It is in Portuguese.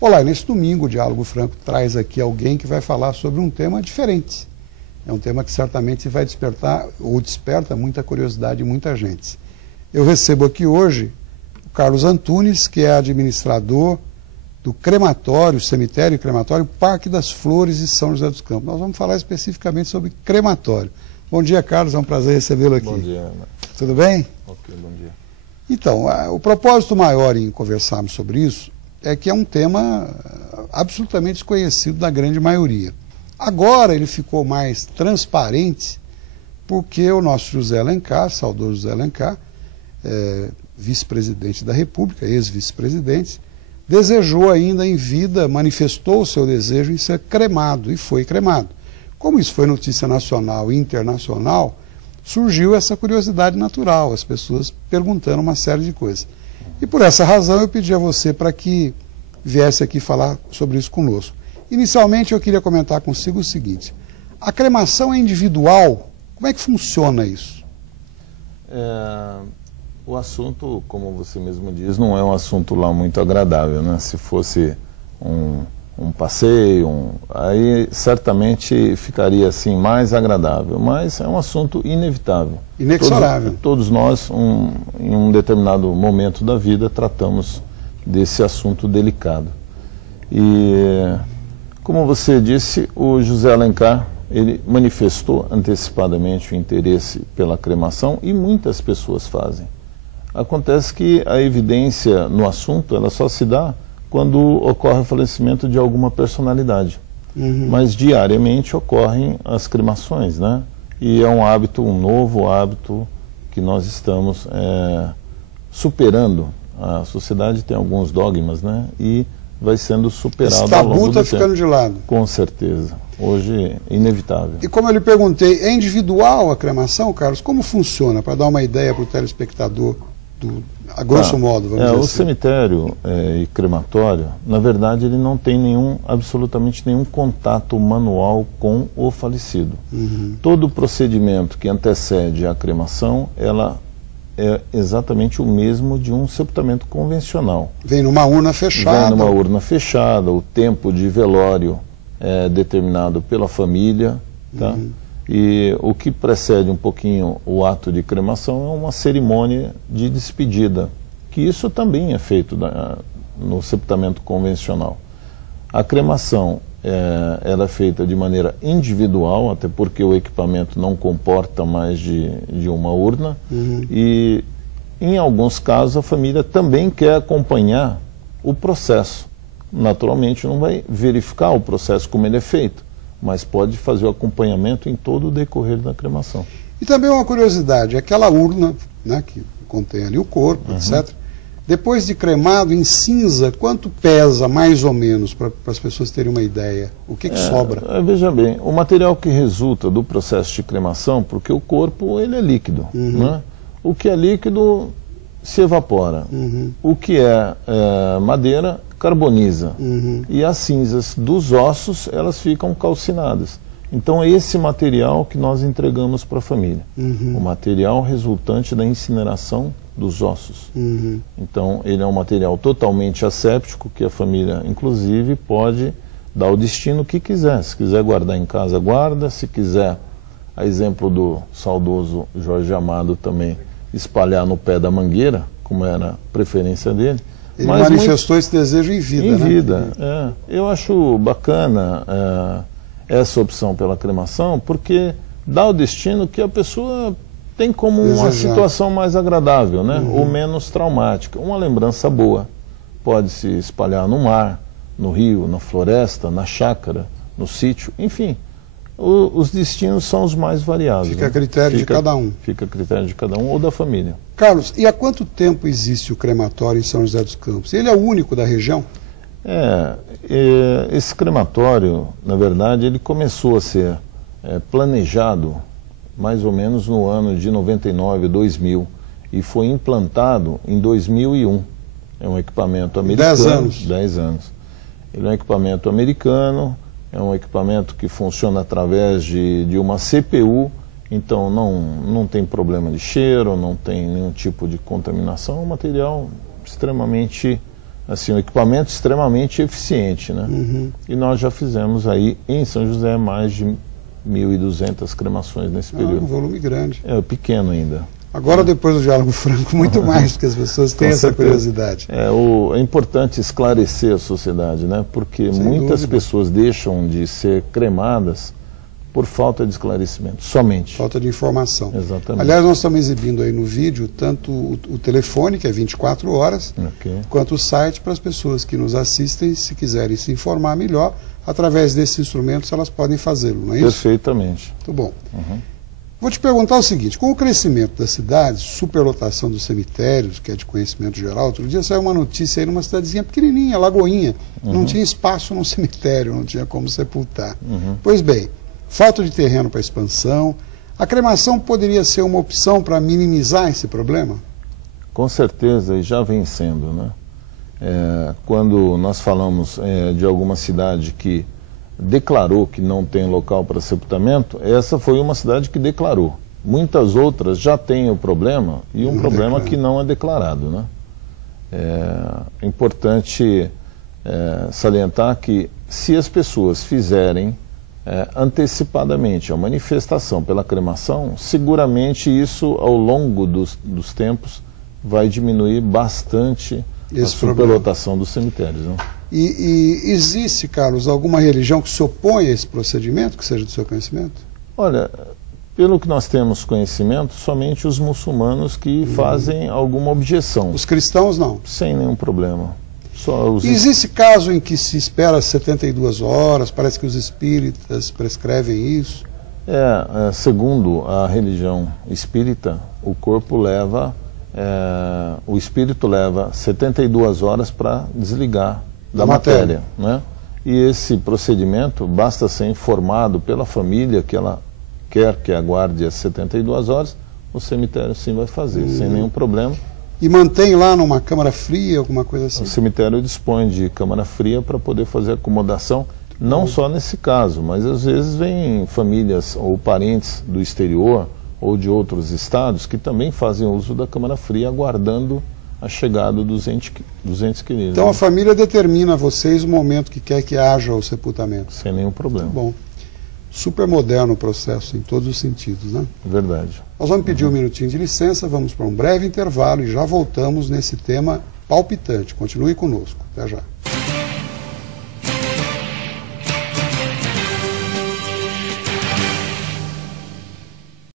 Olá, nesse domingo o Diálogo Franco traz aqui alguém que vai falar sobre um tema diferente. É um tema que certamente vai despertar, ou desperta, muita curiosidade de muita gente. Eu recebo aqui hoje o Carlos Antunes, que é administrador do crematório, cemitério e crematório Parque das Flores de São José dos Campos. Nós vamos falar especificamente sobre crematório. Bom dia, Carlos, é um prazer recebê-lo aqui. Bom dia, Ana. Tudo bem? Ok, bom dia. Então, o propósito maior em conversarmos sobre isso é que é um tema absolutamente desconhecido da grande maioria. Agora ele ficou mais transparente porque o nosso José Alencar, saudoso José Alencar, vice-presidente da República, ex-vice-presidente, desejou ainda em vida, manifestou o seu desejo em ser cremado, e foi cremado. Como isso foi notícia nacional e internacional, surgiu essa curiosidade natural, as pessoas perguntando uma série de coisas. E por essa razão eu pedi a você para que viesse aqui falar sobre isso conosco. Inicialmente eu queria comentar consigo o seguinte: a cremação é individual? Como é que funciona isso? O assunto, como você mesmo diz, não é um assunto lá muito agradável, né? Se fosse um passeio, aí certamente ficaria assim mais agradável, mas é um assunto inevitável. Inexorável. Todos nós, em um determinado momento da vida, tratamos desse assunto delicado. E, como você disse, o José Alencar, ele manifestou antecipadamente o interesse pela cremação e muitas pessoas fazem. Acontece que a evidência no assunto, ela só se dá quando ocorre o falecimento de alguma personalidade. Mas diariamente ocorrem as cremações, né? E é um hábito, um novo hábito que nós estamos superando. A sociedade tem alguns dogmas, né? E vai sendo superado esse ao longo tabu do está tempo. ficando de lado. Com certeza. Hoje é inevitável. E como eu lhe perguntei, é individual a cremação, Carlos? Como funciona, para dar uma ideia para o telespectador, a grosso modo, vamos dizer o assim? cemitério e crematório, na verdade, ele não tem absolutamente nenhum contato manual com o falecido. Todo o procedimento que antecede a cremação, ela é exatamente o mesmo de um sepultamento convencional. Vem numa urna fechada. Vem numa urna fechada, o tempo de velório é determinado pela família, tá? E o que precede um pouquinho o ato de cremação é uma cerimônia de despedida, que isso também é feito no sepultamento convencional. A cremação ela é feita de maneira individual, até porque o equipamento não comporta mais de uma urna, e em alguns casos a família também quer acompanhar o processo. Naturalmente não vai verificar o processo como ele é feito, mas pode fazer o acompanhamento em todo o decorrer da cremação. E também uma curiosidade, aquela urna, né, que contém ali o corpo, etc., depois de cremado em cinza, quanto pesa mais ou menos, para as pessoas terem uma ideia? O que sobra? Veja bem, o material que resulta do processo de cremação, porque o corpo ele é líquido, né? O que é líquido se evapora, o que é madeira carboniza, e as cinzas dos ossos elas ficam calcinadas. Então é esse material que nós entregamos para a família, o material resultante da incineração dos ossos. Então ele é um material totalmente asséptico que a família inclusive pode dar o destino que quiser. Se quiser guardar em casa, guarda. Se quiser, a exemplo do saudoso Jorge Amado também, espalhar no pé da mangueira, como era a preferência dele. Ele manifestou esse desejo em vida, né? Em vida, Eu acho bacana essa opção pela cremação, porque dá o destino que a pessoa tem como uma situação mais agradável, né? Ou menos traumática. Uma lembrança boa. Pode se espalhar no mar, no rio, na floresta, na chácara, no sítio, enfim. Os destinos são os mais variados. Fica a critério de cada um. Fica a critério de cada um ou da família. Carlos, e há quanto tempo existe o crematório em São José dos Campos? Ele é o único da região? Esse crematório, na verdade, ele começou a ser planejado mais ou menos no ano de 99, 2000, e foi implantado em 2001. É um equipamento americano. 10 anos. 10 anos. Ele é um equipamento americano, é um equipamento que funciona através de uma CPU, então não tem problema de cheiro, não tem nenhum tipo de contaminação, é um material extremamente, assim, um equipamento extremamente eficiente, né? E nós já fizemos aí em São José mais de 1.200 cremações nesse período. Um volume grande. É pequeno ainda. Agora, depois do Diálogo Franco, muito mais, porque as pessoas têm essa curiosidade. É importante esclarecer a sociedade, né? Porque muitas pessoas deixam de ser cremadas por falta de esclarecimento, somente. Falta de informação. Exatamente. Aliás, nós estamos exibindo aí no vídeo tanto o telefone, que é 24 horas, quanto o site para as pessoas que nos assistem, se quiserem se informar melhor, através desses instrumentos elas podem fazê-lo, não é isso? Perfeitamente. Muito bom. Vou te perguntar o seguinte, com o crescimento das cidades, superlotação dos cemitérios, que é de conhecimento geral, outro dia saiu uma notícia aí numa cidadezinha pequenininha, Lagoinha, não tinha espaço no cemitério, não tinha como sepultar. Pois bem, falta de terreno para expansão, a cremação poderia ser uma opção para minimizar esse problema? Com certeza, e já vem sendo, né? Quando nós falamos de alguma cidade que declarou que não tem local para sepultamento, essa foi uma cidade que declarou. Muitas outras já têm o problema, e um problema que não é declarado, né? É importante salientar que se as pessoas fizerem antecipadamente a manifestação pela cremação, seguramente isso ao longo dos tempos vai diminuir bastante a superlotação dos cemitérios, né? E existe, Carlos, alguma religião que se opõe a esse procedimento, que seja do seu conhecimento? Olha, pelo que nós temos conhecimento, somente os muçulmanos que fazem alguma objeção. Os cristãos não? Sem nenhum problema. Existe caso em que se espera 72 horas, parece que os espíritas prescrevem isso? Segundo a religião espírita, o espírito leva 72 horas para desligar da matéria, né? E esse procedimento basta ser informado pela família que ela quer que aguarde as 72 horas, o cemitério sim vai fazer, sem nenhum problema. E mantém lá numa câmara fria, alguma coisa assim? O cemitério dispõe de câmara fria para poder fazer acomodação, não só nesse caso, mas às vezes vêm famílias ou parentes do exterior ou de outros estados que também fazem uso da câmara fria, aguardando a chegada dos entes queridos. Então a família determina a vocês o momento que quer que haja o sepultamento? Sem nenhum problema. Bom. Super moderno o processo em todos os sentidos, né? Verdade. Nós vamos pedir um minutinho de licença, vamos para um breve intervalo e já voltamos nesse tema palpitante. Continue conosco. Até já.